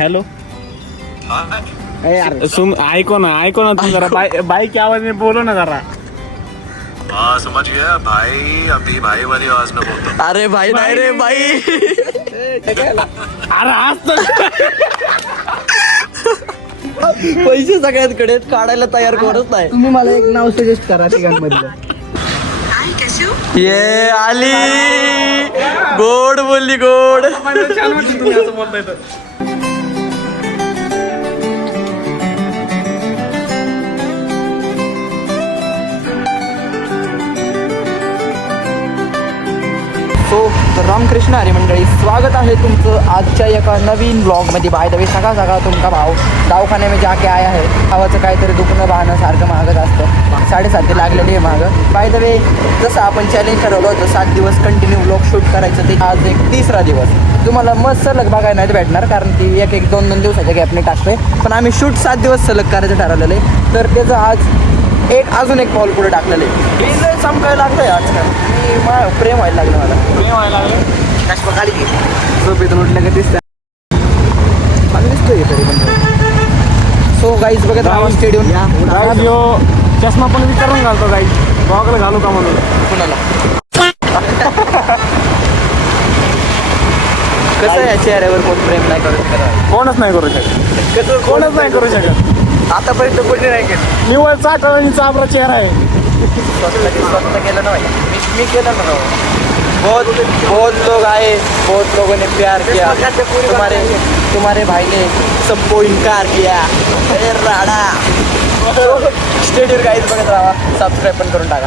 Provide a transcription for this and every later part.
Hello यार ऐको ना तुम जरा भाई की आवाज में बोलो ना जरा. हाँ समझ गया भाई. अभी भाई वाली आवाज में बोलता हूँ. अरे भाई नाही रे भाई. अरे आज तर पैसे सगळ्यांकडे काढायला तयार करत नाही. तुम्ही मला एक नाव सजेस्ट करा तिघांमधलं. ये आली गोड बोलली गोड. छान वाटलं तुम्ही असं बोलताय तर. तर रामकृष्ण हरी मंडळी, स्वागत आहे तुमचं आजच्या एका नवीन ब्लॉगमध्ये. बाय द वे सकाळ तुमचा भाव दवाखाने में जाके आया है. भावाचं काहीतरी दुखणं बहाणं सारखं मागत असतं. 7:30 लागलेली आहे मागं. बाय द वे जसं आपण चॅलेंज ठरवलं होतं 7 दिवस कंटिन्यू ब्लॉग शूट करायचं, ते आज एक 3रा दिवस. तुम्हाला मस्त सलग बघायला नाही भेटणार, कारण की एक 2 दिवसाच्या गॅपने टाकतोय. पण आम्ही शूट 7 दिवस सलग करायचं ठरवलेलं आहे. तर त्याचं आज अजून एक पाऊल पुढे टाकलेलं आहे. मी लय चमकायला लागलोय आजकाल. प्रेम व्हायला लागलं मला. प्रेम व्हायला लागलं. कशा खाली घे झोपेतून उठलं का दिसतं. मला दिसतोय तरी पण. सो गाईज बघत राहा स्टेडियम. गाईज यो चष्मा पण विचारून घालतो गाईज. गॉगल घालू का म्हणून. कुणाला कसं या चेहऱ्यावर कोण प्रेम नाही करू शकत. कोणच नाही करू शकत. कसं कोणच नाही करू शकत. आतापर्यंत कोणी नाही केलं. निवळ चाकळणीचा आपला चेहरा आहे. स्वतः केलं ना भाई. मी केलं ना. बहुत लोग आए, बहुत लोगों ने प्यार किया. तुम्हारे भाई ने सबको इनकार किया. राडा स्टेडियम गाईज बघत राहा. सबस्क्राईब पण करून टाका.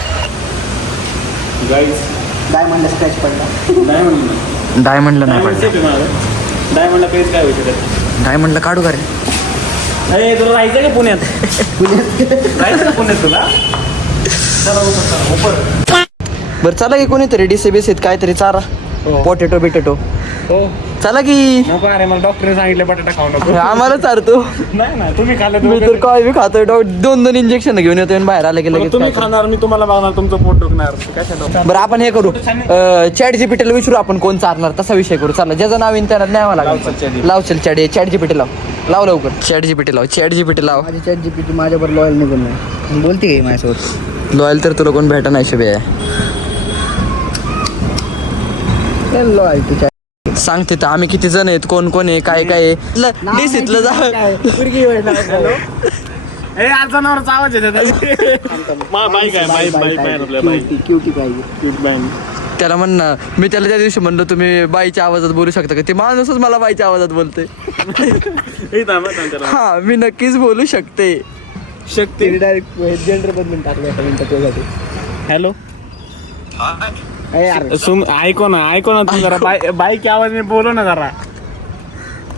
गाईज डायमंडला स्क्रॅच पडला. डायमंडला नाही पडलं. डायमंडला काहीच काय होऊ शकत. डायमंडला काढू का रे. अरे तुला राहायचं का पुण्यात. राहायचं का पुण्यात तुला. बरं चला की कोणीतरी DCBS काहीतरी चारा. पोटॅटो बिटेटो चला की. नको अरे मला डॉक्टरने सांगितलं बटाटा खाऊ नको. आम्हाला चारतो. नाही ना तुम्ही खाल्लं मी तर काय बी खातोय. 2 इंजेक्शन घेऊन येतोय आणि बाहेर आले की लगेच तुम्ही काय. खाणार मी तुम्हाला बघणार तुमचं पोट दुखणार. बरं आपण हे करू. चॅट जीपीटीला विचारू आपण कोण चारणार तसा विषय करू. चला ज्याचं नाव येईल त्याला न्यावं लागेल. लाव चल चॅट जीपीटी लाव लवकर. चॅट जीपीटी लाव. माझी चॅट जीपीटी माझ्यावर लॉयल निघून नाही. बोलते काही माझ्यासोबत. लॉयल तर तुला कोण भेटा नाही शबे. लॉयल तुझ्या सांगते तर आम्ही किती जण आहेत, कोण आहे, काय आहे. डिसीतलं जा. हे आज जनावरचा आवाज येते. बाईक आहे बाईक. क्युटी पाहिजे. त्याला म्हण ना. मी त्याला त्या दिवशी म्हणलं तुम्ही बाईच्या आवाजात बोलू शकता का. ते माणूसच मला बाईच्या आवाजात बोलते. हा मी नक्कीच बोलू शकते. शक्ती. डायरेक्ट जेंडर बदलून टाकलं एका मिनिटात तुझ्यासाठी. हॅलो यार ऐको ना तुम जरा भाई की आवाज में बोलो ना जरा.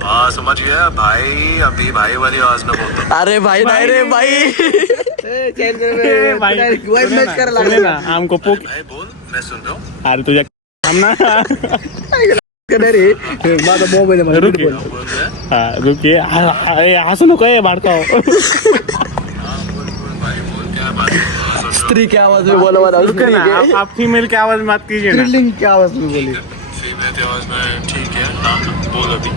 हाँ समझ गया भाई. अभी भाई वाली आवाज में बोलता हूँ. अरे भाई नाही रे भाई. सुने ना हमको पोक. भाई बोल मैं सुन रहा हूँ. अरे तुझ्या थांब ना. रे माझा मोबाईल आहे. रुक क्या बोल रहा है. हा रुकिये. हसू नको ये भाडकाव. हाँ बोल भाई बोल क्या बात है. स्त्री के आवाज में बोला वाला. रुके ना आप फीमेल की आवाज में बात कीजिए ना. थ्रिलिंग की आवाज में बोली. फीमेल की आवाज में ठीक है. हाँ बोल अभी.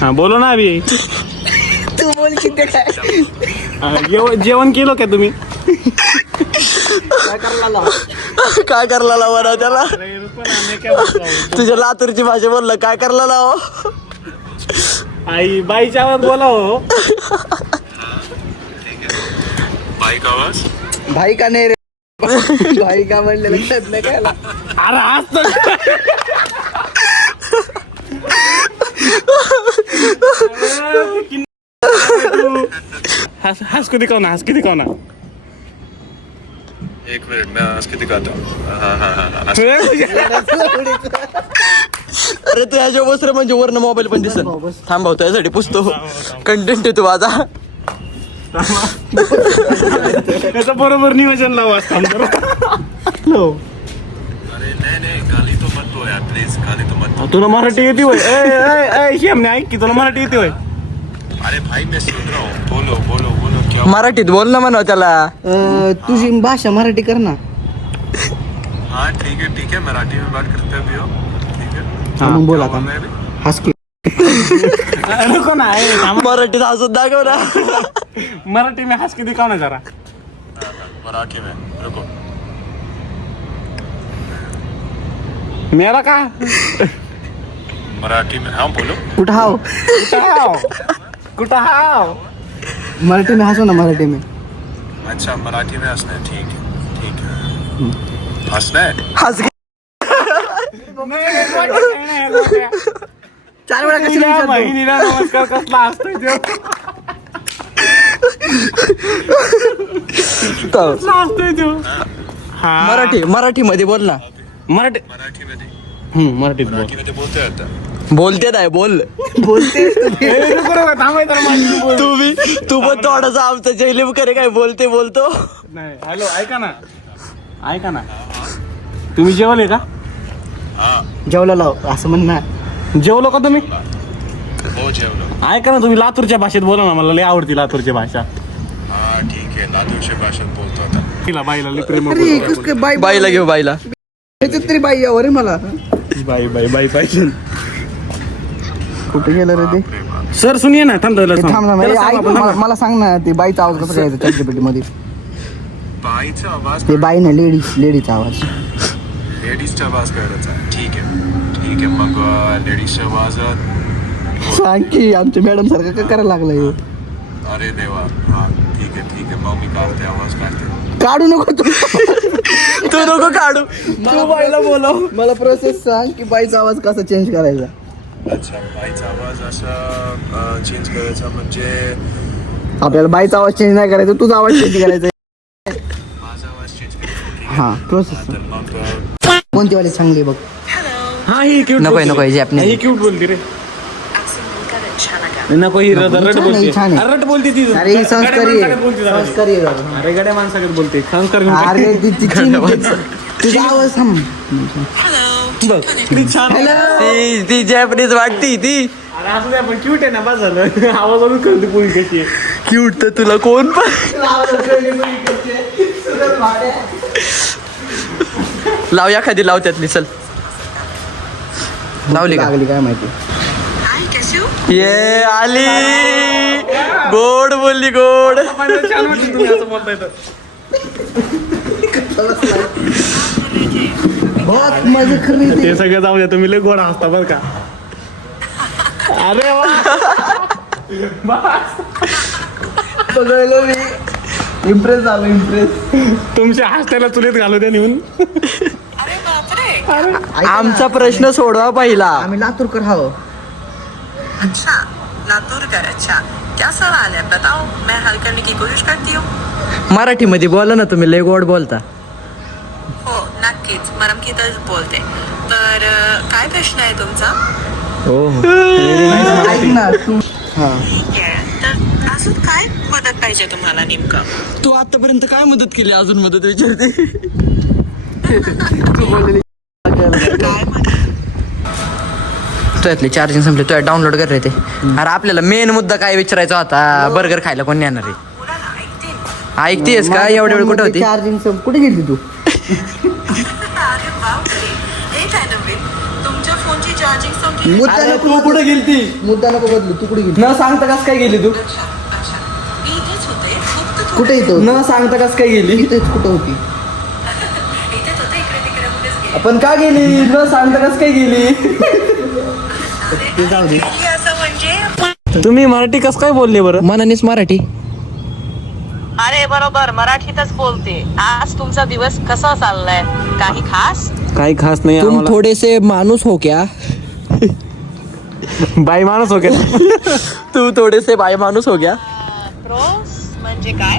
हाँ बोलो ना अभी. तू बोल किती काय. जेवण केलं का तुम्ही. काय करला लावा त्याला. तुझ्या लातूरची भाषा बोललं काय करला लाव. आई बाईच्या आवाज बोला हो. ठीक है. भाई का आवाज. भाई का नाही रे. भाई का म्हणलं लक्षात नाही काय. अरे आज तर हंस को दिखाओ ना. एक मिनट मैं हंस के दिखाता हूँ. हाँ. अरे तू ह्याच्या बसरे म्हणजे वरनं मोबाईल पण दिसत. थांबव त्यासाठी पुसतो. कंटेंट आहे तू माझा. त्याचं बरोबर नियोजन लावा. अरे नहीं गाली तो मत दो यार प्लीज. गाली तो मत दो. तुला मराठी येते होय. ऐक की तुला मराठी येते होय. अरे भाई मैं सुन रहा हूँ. बोलो क्या. मराठीत बोल ना म्हणा त्याला. तुझी भाषा मराठी कर ना. हाँ ठीक है मराठी में बात करते भी हो. ठीक है. हाँ बोला क्या था. बोल रहे हैं अभी? हंस के रुको ना मराठीत हसून दाखव ना. मराठी में हंस के दिखाओ ना जरा. मराठी में रुको. मेरा का मराठी में हाँ बोलो. कुठं हाव कुठं हाव मराठी में हसो ना मराठी में. अच्छा मराठी में हंसना है. ठीक है हंसना है. हस घे. चार वेळा कशाला विचारतो? बहिणीला नमस्कार कसला असतोय तो असतोय तो. हा मराठीमध्ये बोल ना. मराठी मराठी मध्ये मराठीत बोल. मराठी मध्ये बोलते आता. बोलते नाही बोल. बोलते नाही तू पण थोडासा आमचं जैलिम करे काय बोलतो. हॅलो ऐका ना तुम्ही जेवले का? जेवला लाव असं म्हण ना. जेवलो का तुम्ही? हो जेवलो. ऐका ना तुम्ही लातूरच्या भाषेत बोला ना. मला लय आवडती लातूरची भाषा. हा ठीक आहे लातूरच्या भाषेत बोलतो आता. तिला बाईला लय प्रेम अरे कस काय बाई बाईला घेऊ बाईला. त्याच्यात तरी बाई यावं रे मला. बाई पाहिजे. कुठे गेलं रे ते? सर सुनिये ना थांब ते थांब ना. ऐक ना, मला सांग ना ते बाईचा आवाज कसा घ्यायचा चॅटजीपीटी मध्ये. बाईचा आवाज ते बाई ना लेडीचा आवाज. लेडीजचा आवाज करायचा. ठीक आहे मग लेडीजच्या आवाजात. सांग की आमच्या मॅडम सारखं काय करायला लागलाय. अरे देवा. हा ठीक आहे मग मी काढते आवाज काढते. काढू नको तू. तू नको काढू. तू बाईला बोलव. मला प्रोसेस सांग की बाईचा आवाज कसा चेंज करायचा. अच्छा बाईचा आवाज असा चेंज करायचा म्हणजे आपल्याला बाईचा आवाज चेंज नाही करायचा, तुझा आवाज चेंज करायचा. माझा आवाज चेंज करायचा. हा प्रोसेस तर मग कोणती वाली चांगली बघ. हा ही क्यूट नको जॅपनीज. ही क्यूट बोलते रे. नको ही रट बोलते. छान आहे. रट बोलते ती. अरे ही संस्कारी आहे. संस्कारी आहे बाबा. अरे गड्या माणसाकडे बोलते. संस्कार घेऊन अरे तुझा आवाज थांब. बघ किती छान. ती जॅपनीज वाटती ती. अरे असं नाही पण क्यूट आहे ना बस झालं. आवाजावरून कळते पोळी कशी आहे. क्यूट तर तुला कोण पण लाव एखादी लाव त्यातली चल. लावली का? लागली काय माहिती. ये आली. गोड बोलली गोड. छान वाटली तुम्ही असं बोलताय तर. बहुत मजा खरी ते सगळं जाऊ द्या. तुम्ही लय गोड हसता बरं का. अरे वा. बघायला मी इम्प्रेस झालो. तुमच्या हसत्याला चुलीत घालू द्या नेऊन. आमचा प्रश्न सोडवा पहिला. आम्ही लातूरकर हाव. अच्छा लातूर कर. अच्छा क्या सवाल है बताओ, मैं हल करने की कोशिश करती हूँ. मराठीमध्ये बोला ना तुम्ही. लय गोड बोलता. हो नक्कीच मराठीतच बोलते. तर काय प्रश्न आहे तुमचा? ऐक ना तू. हा ठीक आहे. तर अजून काय मदत पाहिजे तुम्हाला नेमकं? तू आतापर्यंत काय मदत केली? अजून मदत विचारते. काय मदत? तुझ्यातली चार्जिंग संपली. तुझ्या डाउनलोड कर रे ते. अरे आपल्याला मेन मुद्दा काय विचारायचा होता. बर्गर खायला कोण येणार आहे? बोला ना ऐकते. ऐकतेस का? एवढ्या वेळ कुठं होती? चार्जिंग कुठे गेली तू? अरे बापरे. एक आहे नवीन. तुमच्या फोनची चार्जिंग संपली. मुद्दा नको कुठे गेलती? मुद्दा नको बदलू. तू कुठे गेली? न सांगता कस काय गेली तू? अच्छा मी इथेच होते. फक्त कुठे येतो? न सांगता कस काय गेली? इथेच कुठं होती? इथेच होते. इकडे तिकडे कुठेच गेले. आपण का गेली? न सांगता कस काय गेली? ते जाऊ दे. गेली असं म्हणजे? तुम्ही मराठी कसं काय बोलले बरं? मनानेच मराठी. अरे बरोबर मराठीतच बोलते. आज तुमचा दिवस कसा चाललाय? काही खास? काही खास नाही तुम आम्हाला. थोडेसे माणूस हो क्या? बाई माणूस हो गया. तू थोडेसे बाय माणूस हो क्या? ब्रोस म्हणजे काय?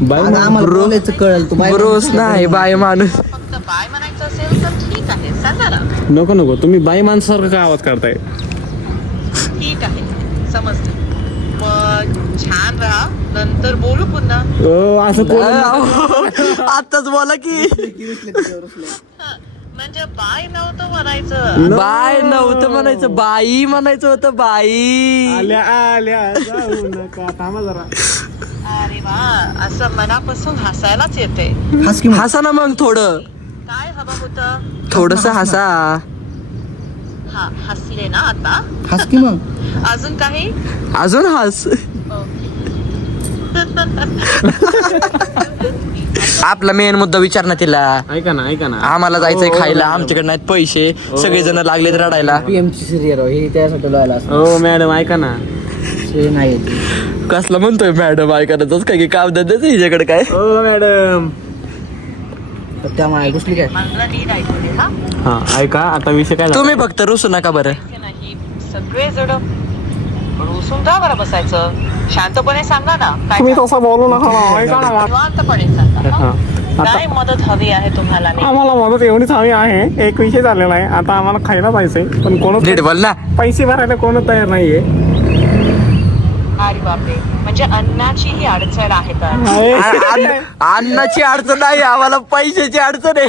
बाई आता आम्हाला बोलायचं कळलं. तू बाई ब्रोस नाही बाय माणूस. फक्त बाय म्हणायचं असेल तर ठीक आहे. सांगा ना. नको तुम्ही बाई माणसासारखं काय आवाज करताय? ठीक आहे समजलं. मग छान राहा. नंतर बोलू पुन्हा. असं कोण? आताच बोला की. म्हणजे बाय नव्हतं म्हणायचं. बाय नव्हतं म्हणायचं. बाई म्हणायचं होतं. बाई. आल्या जाऊ नका. थांबा जरा. अरे वा असं मनापासून हसायलाच येते. हस की हसा ना मग थोडं. काय हवं होतं? थोडस हसा. हा हसले ना आता? हस की मग अजून काही? अजून हस. आपला मेन मुद्दा विचार ना तिला. ऐका ना आम्हाला जायचंय खायला, आमच्याकडे नाहीत पैसे, सगळेजण लागलेत रडायला. पीएमची सिरियल हे त्यासाठी लावायला असतं. हो मॅडम ऐका ना. ते नाही कसला म्हणतोय मॅडम ऐकतच काय काम धंद्याच हिच्याकडे काय. हो मॅडम. तर त्यामुळे घुसली काय मला नीट ऐकू दे हा. हा ऐका आता विषय काय झाला? तुम्ही फक्त रुसू नका बरं. ते नाही सगळे जण रुसून का बरं बसायचं? शांतपणे सांगा ना काय तुम्ही तसं बोलू नका ना. ऐका ना. निवांतपणे सांगा हा. हा. काय मदत हवी आहे तुम्हाला नाही? आम्हाला मदत एवढीच हवी आहे. एक विषय झालेला आहे. आता आम्हाला खायला जायचंय पण कोण नीट बोल ना. पैसे भरायला कोण तयार नाहीये. अरे बापरे, म्हणजे अन्नाची ही अडचण आहे का? अन्नाची अडचण नाही, आम्हाला पैशाची अडचण आहे.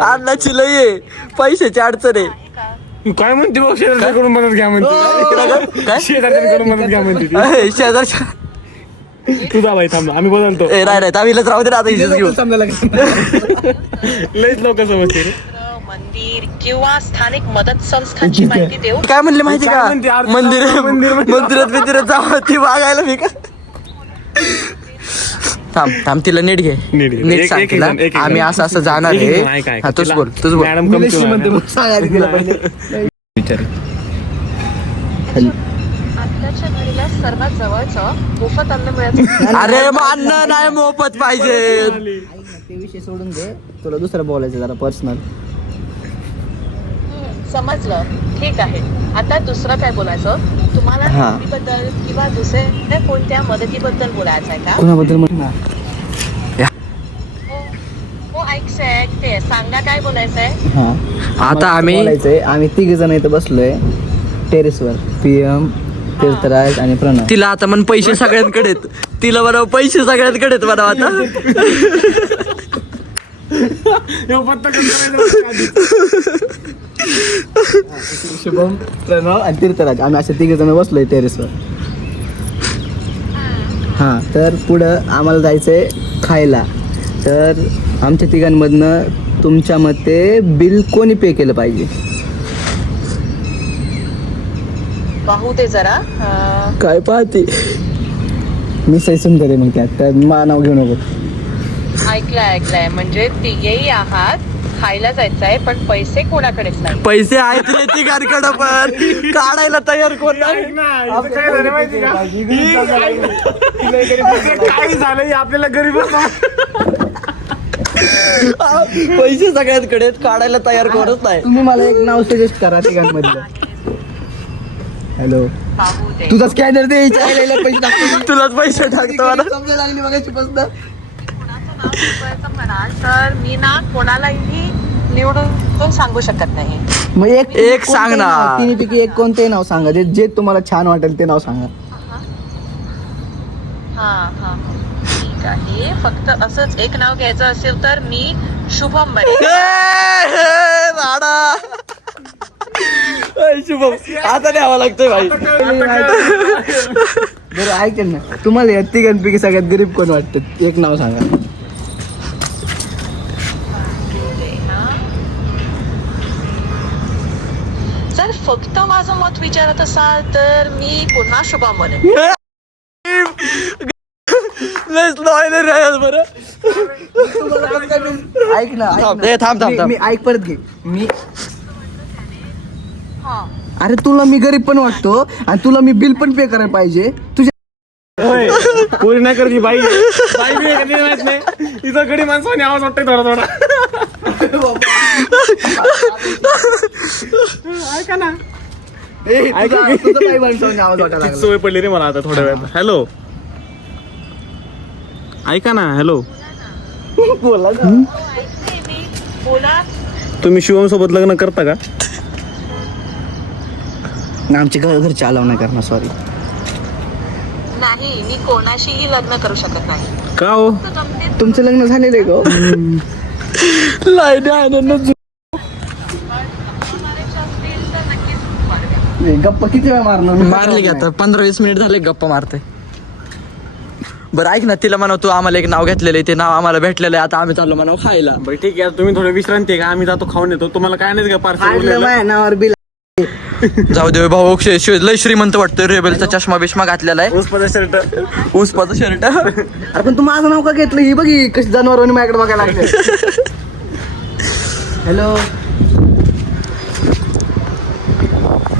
अन्नाची लई आहे, पैशाची अडचण आहे. काय म्हणते बघ, शेजारच्याकडून मदत घ्या म्हणते. काय शेजारच्याकडून मदत घ्या म्हणते ती. शेजारच्या तुझा बाई थांब आम्ही बोलतो. नाही तावीलाच राहू दे ना आता इथेच घेऊ. लईच लोक समजते रे. मंदिर किंवा स्थानिक मदत संस्थांची माहिती देऊ. काय म्हणले माहिती काय म्हणते? का? अर्थ मंदिरात बिंदिरात जावं ती बघायला मी का. थांब तिला नीट घे. नीट सांग तिला आम्ही असं जाणार आहे. हा तूच बोल. मॅडम सांगायला तिला पहिले. आत्ताच्या घडीला सर्वात जवळचं मोफत अन्न मिळत. अरे मग अन्न नाही मोफत पाहिजे. ते विषय सोडून दे, तुला दुसरं बोलायचं जरा पर्सनल. समजलं, ठीक आहे. आता दुसरं काय बोलायचं तुम्हाला? हा. बद्दल किंवा दुसऱ्या कोणत्या मदतीबद्दल बोलायचं आहे का? कोणाबद्दल म्हणा. हो ऐकते, सांगा काय बोलायचंय. हा आता आम्ही बोलायचंय, आम्ही तिघ जण इथं बसलोय टेरेसवर. पीएम, तीर्थराज आणि प्रणव. तिला आता मन पैसे सगळ्यांकडे आहेत. तिला म्हणावं पैसे सगळ्यांकडे आहेत म्हणावं आता. शुभम, प्रणव आणि तीर्थराज आम्ही असे तिघ जण बसलोय टेरेसवर. हां, तर पुढं आम्हाला जायचंय खायला. तर आमच्या तिघांमधनं तुमच्या मते बिल कोणी पे केलं पाहिजे? पाहू दे जरा. काय पाहते. मी सही सुंदर आहे मग त्यात, तर नाव घेऊ नको. ऐकलंय म्हणजे तिघेही आहात, खायला जायचंय पण पैसे कोणाकडेच नाही. पैसे आहेत रे तिघांकडे पण काढायला तयार कोण नाही. काय झालं माहिती का? काय झालंय आपल्याला गरीब पैसे सगळ्यांकडे आहेत, काढायला तयार कोणच नाही. तुम्ही मला एक नाव सजेस्ट करा तिघांमधलं. हॅलो, पाहू दे. तुझा स्कॅनर दे, पैसे टाकतो. तुलाच पैसे टाकतो मला. समजा लागली मगाची पासून. कोणाचं नाव सुचवायचं म्हणाल तर मी ना कोणालाही निवडून सांगू शकत नाही. मग एक सांग ना. तिन्हीपैकी एक कोणतेही नाव सांगा, जे तुम्हाला छान वाटेल ते नाव सांगा. हा ठीक आहे. फक्त असंच एक नाव घ्यायचं असेल तर मी शुभम बने. शुभम आता द्यावा लागतोय भाई. बरं ऐकेल ना, तुम्हाला या तिघांपैकी सगळ्यात गरीब कोण वाटतं? एक नाव सांगा. जर फक्त माझं मत विचारत असाल तर मी पुन्हा शुभम बने. ऐक ना, थांब. मी ऐक परत घे. अरे तुला मी गरीब पण वाटतो आणि तुला मी बिल पण पे करायला पाहिजे. तुझ्या कोणी नाही करत बाई. बाई बी कधी माहित नाही. इथं गडी माणसाने आवाज वाटतोय थोडा. ऐका ना, तुझं काही माणसाने आवाज वाटायला लागला. सवय पडली रे मला आता थोड्या वेळात. हॅलो ऐका ना. हॅलो, बोला ना. बोला. तुम्ही शिवम सोबत लग्न करता का? आमचे घरचे अलाव नाही करणार, सॉरी. नाही, मी कोणाशीही लग्न करू शकत नाही. का हो? तुमचं लग्न झालेलं आहे का? गप्पा किती वेळा मारणार? मारली की आता 15-20 मिनिट झाले गप्पा मारते. बरं ऐक ना, तिला म्हणा तू आम्हाला एक नाव घेतलेलं आहे, ते नाव आम्हाला भेटलेलं आहे, आता आम्ही चाललो म्हणा खायला. बरं ठीक आहे, तुम्ही थोडं विश्रांती आहे का, आम्ही जातो खाऊन येतो. तुम्हाला काय नाही का पार्सल माझ्या नावावर बिल. जाऊ दे भाऊ, लय श्रीमंत वाटतोय, रेबेलचा चष्मा बिष्मा घातलेला आहे, शर्ट ऊसपाचं शर्ट. अरे पण तू माझं नाव का घेतलं? ही बघी कशी जनावरांनी माझ्याकडे बघायला लागले. हॅलो.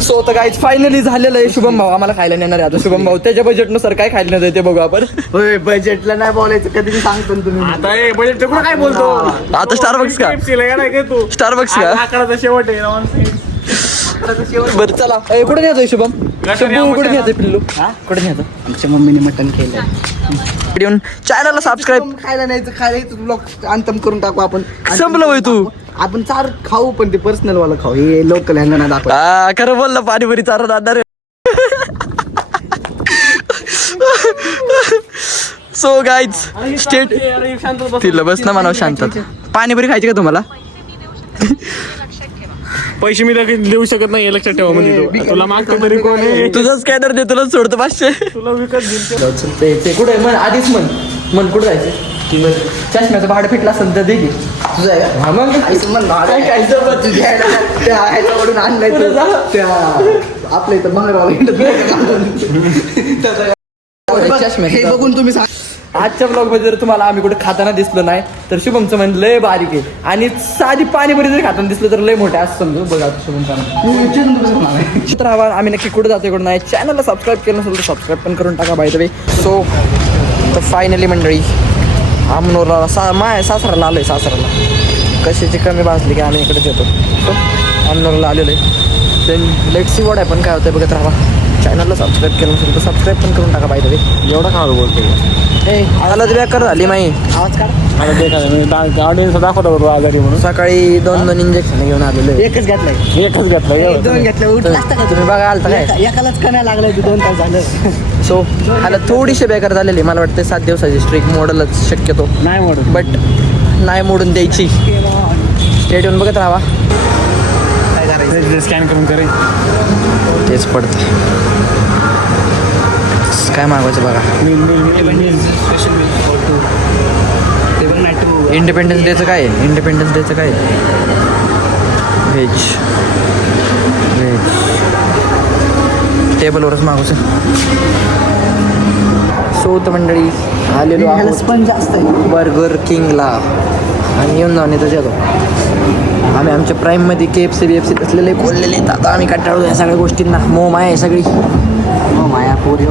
सो तर गाईज फायनली झालेलं आहे. शुभम भाऊ आम्हाला खायला नेणार आहे आता. शुभम भाऊ त्याच्या बजेटनुसार काय खायला नेणार ते बघू आपण. होय, बजेटला नाही बोलायचं, कधी सांगतो ना तुम्ही. आता हे बजेट कुठं काय बोलतो आता स्टारबक्स का? KFC ला येणार का तू? स्टारबक्स का? आकडाचा शेवट आहे बरं चला. कुठे न्यायचंय शुभम? शंभू कुठे न्यायचंय पिल्लू? कुठे न्यायचं? आमच्या मम्मीने मटण केलं. येऊन चॅनलला सबस्क्राईब. खायला नाही खायला ब्लॉग अंतम करून टाकू आपण. संपलं होय तू? आपण चार खाऊ, पण ते पर्सनल वाला खाऊ, हे लोकल ह्यांना नाही दाखव. खरं बोललं, पाणीपुरी चारा आणणार. सो गाईज स्टेट तिला बस ना म्हणावं शांतात. पाणीपुरी खायची का तुम्हाला? पैसे मी देऊ शकत नाही, हे लक्षात ठेवा. म्हणजे तुला मागतो तरी कोण आहे? तुझंच काय तर दे, तुलाच सोडतो 500. तुला विकत घेईल ते कुठे म्हण आधीच म्हण कुठं जायचं? चष्म्याचं भाडं फिटलं असेल तर दे की. तुझं आहे का? हा मग आणलाय आपल्या इथं चष्म्याचं बघून तुम्ही सांग. आजच्या ब्लॉग मध्ये जर तुम्हाला आम्ही कुठे खाताना दिसलो नाही तर शुभमचं मन लय बारीक आहे, आणि साधी पाणीपुरी जरी खाताना दिसलं तर लय मोठे असं समजू. बघा शुभमचं आम्ही नक्की कुठे जातो कुठं नाही. चॅनलला सबस्क्राईब केलं नसेल तर सबस्क्राईब पण करून टाका बाय द वे. सो तर फायनली मंडळी आमनोरला माय सासराला आलोय. सासराला कशाची कमी भाजली की आम्ही इकडेच येतो. सो आमनोरला आलेलो आहे. देन लेट्स सी वॉट आहे, पण काय होतं बघत राहा. चॅनलला सबस्क्राईब केलं नसेल तर सबस्क्राईब पण करून टाका बाय द वे. एवढा खावा बोलतो मला तर बेकार झाली माही. आवाज काढ. ऑडियन्स दाखवतो बरोबर आजारी म्हणून. सकाळी 2 इंजेक्शन घेऊन आलेलो आहे. एकच घातलाय. एकच घेतलं. 2 घेतलं. उठला असता का तुम्ही बघा आलता काय? एकालाच का नाही लागलाय? 2 तास झालं. सो ह्याला थोडीशी बेकार झालेली. मला वाटतं 7 दिवसाची स्ट्रिक मॉडलच शक्यतो, नाही मोडत. बट नाही मोडून द्यायची. स्टेट येऊन बघत राहा. स्कॅन करून करे तेच पडतं. काय मागवायचं बघा. इंडिपेंडन्स डेचं काय आहे? इंडिपेंडन्स डेचं काय आहे? व्हेज टेबलवरच मागवचं. सो तर मंडळी आलेलो आहोत पण जास्त आहे. बर्गर किंगला, आणि येऊन जाऊन येतो जेतो. आम्ही आमच्या प्राईममध्ये KFC BFC असलेले खोललेले आहेत. आता आम्ही कंटाळलो या सगळ्या गोष्टींना. मो माया आहे सगळी. माया पोरियो.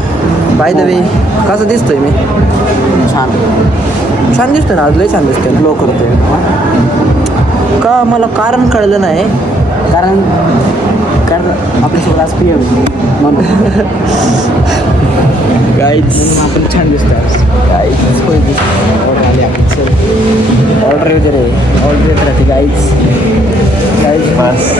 बाय द वे कसं दिसतोय मी? छान दिसतोय ना आज? लय छान दिसतोय. ग्लो करतोय का मला कारण कळलं नाही. कारण आपल्यासोबत आज प्रिय म्हणून गाईज आपण छान दिसतोय. ऑर्डर वगैरे ऑर्डर येत राहते गाईज बस.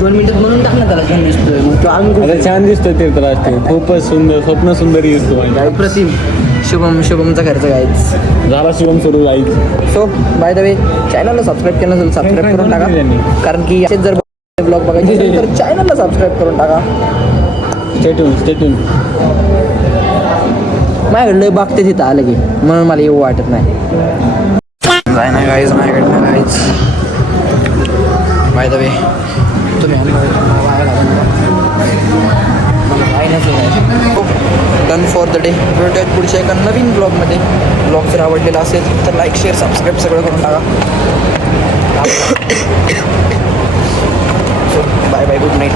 2 मिनिटात म्हणून टाकलं त्याला छान दिसतोय. मग तो आम्ही आता छान दिसतोय ते तर खूपच सुंदर, स्वप्न सुंदर दिसतो. प्रतिम शुभमचा घरचं गाईज झाला शिवम सुरू जाईल. सो बाय द वे चॅनलला सबस्क्राईब केलं नसेल सबस्क्राईब करून टाका, कारण की असेच जर ब्लॉग बघायचे असेल तर चॅनलला सबस्क्राईब करून टाका. स्टेटून माझ्याकडे लय बघते तिथं आलं की, म्हणून मला येऊ वाटत नाही. जाय ना गाईज माझ्याकडनं गाईज. बाय द वे तुम्ही डन फॉर द डे. भेटूयात पुढच्या एका नवीन ब्लॉगमध्ये. ब्लॉग जर आवडलेला असेल तर लाईक शेअर सबस्क्राईब सगळं करून टाका. Bye bye, good night.